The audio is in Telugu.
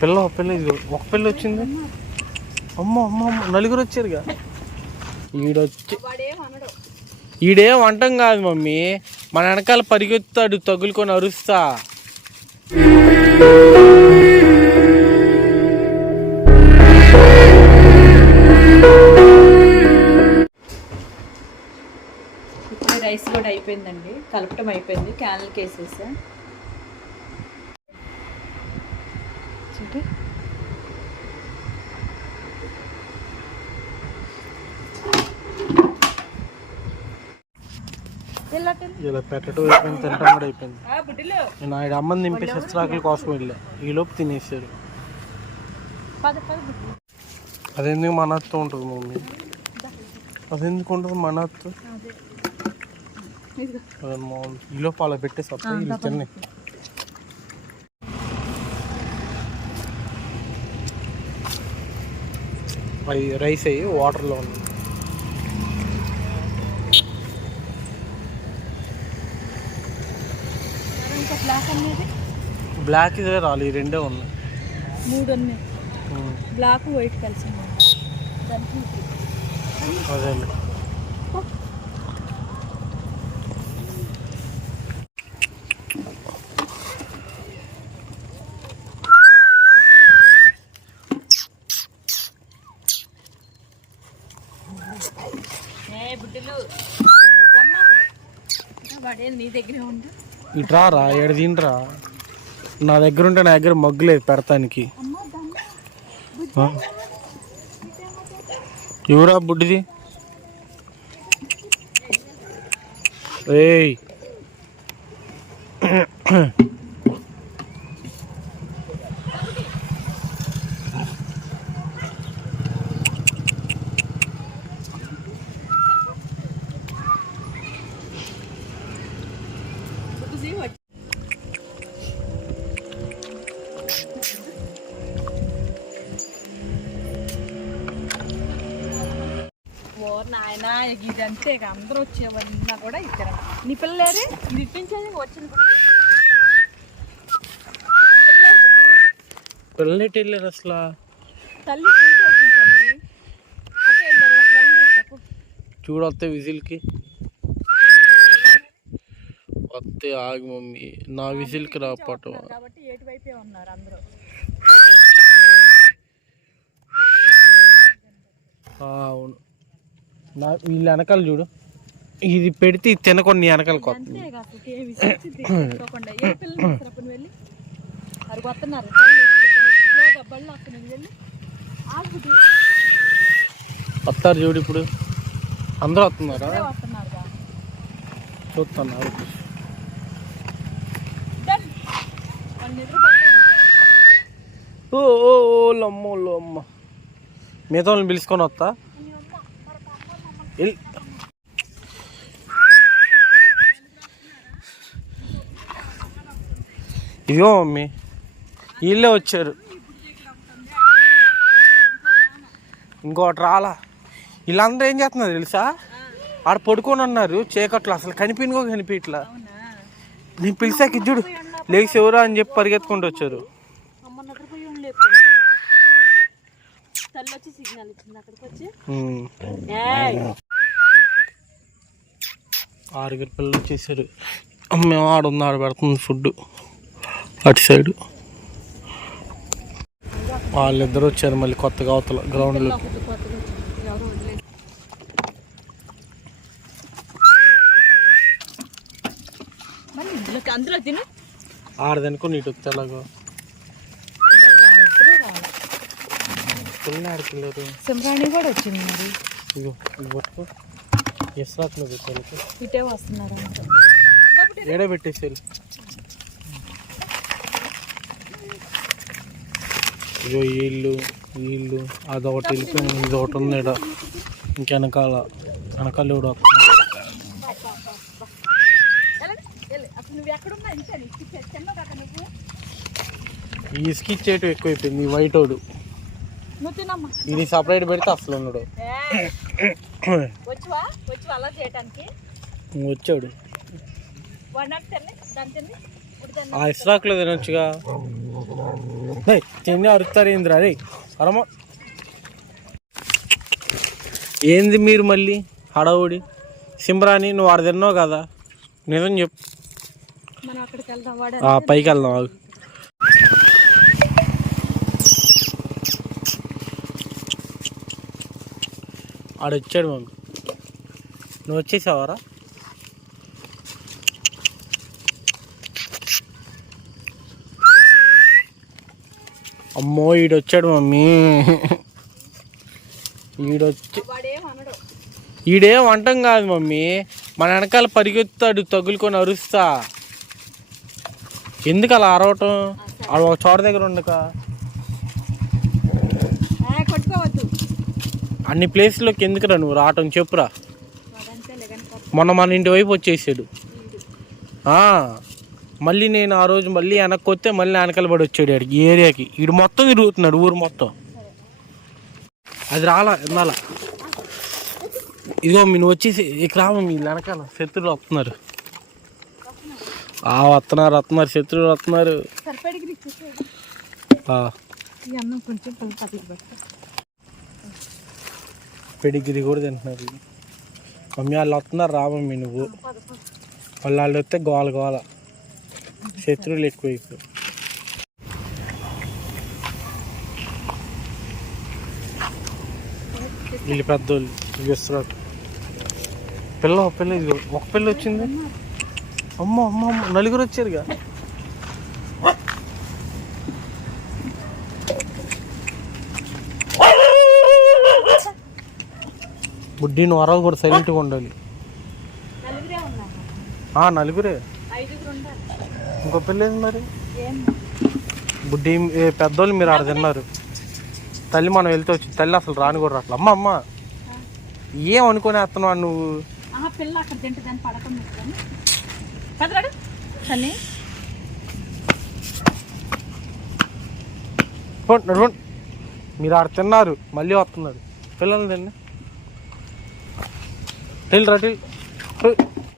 పిల్ల ఇది ఒక పిల్ల వచ్చింది. అమ్మ అమ్మ అమ్మ నలుగురు వచ్చారుగా. ఈడేం అంటం కాదు మమ్మీ, మన వెనకాల పరిగెత్తాడు తగులుకొని అరుస్తా. ఇప్పుడు రైస్ కూడా అయిపోయిందండి, కలపటం అయిపోయింది, క్యాన్లకి వేసేసా. ఇలా పెట్టడం అయిపోయింది, తినటం కూడా అయిపోయింది. నేను ఆయన అమ్మని దింపే శస్త్రాకుల కోసం వెళ్ళా, ఈలోపు తినేసారు. అదెందుకు మనతో ఉంటుంది మమ్మీ, అదెందుకు ఉంటుంది మనతో. ఈలోపు అలా పెట్టేసి వస్తాయి ఇది తిన్నాయి. రైస్ అయ్యి వాటర్లో ఉంది. బ్లాక్ ఇదే రాలి, ఈ రెండే ఉన్నాయి. 3 ఉన్నాయి, బ్లాక్ వైట్ కలిసి. అదే నీ దగ్గరే ఉండు. ఇట్రా రా, ఏడు తినరా. నా దగ్గర ఉంటే నా దగ్గర మగ్గులేదు పెడతానికి. ఎవరా బుడ్డిది? ఏయ్ నాయన ఇదంతే, అందరూ వచ్చేవన్నా కూడా ఇక్కడ. నీ పిల్లలేరే నిట్టించేది వచ్చింది. పిల్లటి వెళ్ళారు అసలు. తల్లి చూడొస్తే విజిల్కి వస్తే ఆగి మమ్మీ, నా విజిల్కి రాపటం కాబట్టి ఏటువైపే ఉన్నారు అందరూ. అవును, నా వీళ్ళ వెనకాల చూడు, ఇది పెడితే ఇది తినకుండా వెనకాల కొత్త వస్తారు చూడు. ఇప్పుడు అందరూ వస్తున్నారా? చూస్తున్నారు. ఓ లమ్మో అమ్మ, మిగతా వాళ్ళని పిలుచుకొని వస్తా. ఇవో మమ్మీ, వీళ్ళే వచ్చారు. ఇంకోటి రాలా. వీళ్ళందరూ ఏం చేస్తున్నారు తెలుసా, ఆడ పడుకొని ఉన్నారు చీకట్లో, అసలు కనిపించో కనిపించట్లా. నేను పిలిచాక చూడు లేచి ఎవరా అని చెప్పి పరిగెత్తుకుంటూ వచ్చారు. ఆరుగురు పిల్లలు వచ్చేసారు. మేము ఆడుంది, ఆడ పెడుతుంది ఫుడ్ అటు సైడు. వాళ్ళిద్దరు వచ్చారు మళ్ళీ కొత్తగా అవతల గ్రౌండ్లో. ఆడదనుకో నీటు తెల్లగా పిల్లలు ఆడుతున్నారు. సింహాణి కూడా వచ్చింది మరి. ఇగో ఇది పట్టుకో, ఇస్రాకులో పెట్టాలి. ఇటే వస్తున్నారు, ఏడే పెట్టేసారు. ఇగో వీళ్ళు అదొకటి వెళ్ళిపోయింది, ఇది ఒకటి ఉంది ఇక్కడ. ఇంకెనకాల కూడా ఈ స్కిచ్ చేయటం ఎక్కువైపోయింది. ఈ వైట్ వాడు ఇది సపరేట్ పెడితే అసలు ఉన్నాడు. వచ్చాడు ఆ ఇస్రాకులో తినొచ్చుగా. తిని అరుస్తారు ఏందిరా రే అరమ. ఏంది మీరు మళ్ళీ హడావుడి? సింబ్రాని నువ్వు ఆడ తిన్నావు కదా, నిజం చెప్పు. పైకి వెళ్దాం ఆగు. ఆడొచ్చాడు మమ్మీ. నువ్వు వచ్చేసావారా? అమ్మో ఈడొచ్చాడు మమ్మీ. ఈడేం వంటం కాదు మమ్మీ, మన వెనకాల పరిగెత్తాడు తగులుకొని అరుస్తా. ఎందుకు అలా అరవటం? ఆడ ఒక చోట దగ్గర ఉండక అన్ని ప్లేస్లోకి ఎందుకురా నువ్వు రావటం చెప్పురా. మొన్న మన ఇంటి వైపు వచ్చేసాడు. మళ్ళీ నేను ఆ రోజు మళ్ళీ వెనక్కి వస్తే మళ్ళీ వెనకాల పడి వచ్చాడు ఆడికి ఈ ఏరియాకి. ఈడు మొత్తం తిరుగుతున్నాడు ఊరు మొత్తం. అది రాలా ఎన్నాల. ఇదిగో నువ్వు వచ్చేసి ఇక రావు, మీ వెనకాల శత్రువులు వస్తున్నారు. వస్తున్నారు శత్రువులు వస్తున్నారు. పెడిగిరి కూడా తింటున్నారు మమ్మీ. వాళ్ళు వస్తున్నారు రా మమ్మీ నువ్వు. వాళ్ళు వస్తే గోల గోల, శత్రువులు ఎక్కువైపోయి. వీళ్ళు పెద్దోళ్ళు ఇస్తున్నారు. పిల్ల ఇది ఒక పిల్ల వచ్చింది. అమ్మ అమ్మ అమ్మ నలుగురు వచ్చారుగా. బుడ్డి నువ్వు అరవ కూడా సైలెంట్గా ఉండాలి. నలుగురే. ఇంకో పిల్ల ఏంది మరి? బుడ్డి పెద్దోళ్ళు మీరు ఆడ తిన్నారు. తల్లి మనం వెళ్తే వచ్చి తల్లి అసలు రాని కూడా రాట్లా. అమ్మ అమ్మ ఏం అనుకుని వేస్తున్నావు నువ్వు? మీరు ఆడ తిన్నారు మళ్ళీ వస్తున్నారు పిల్లలు తిన్న. టిల్ రా టిల్.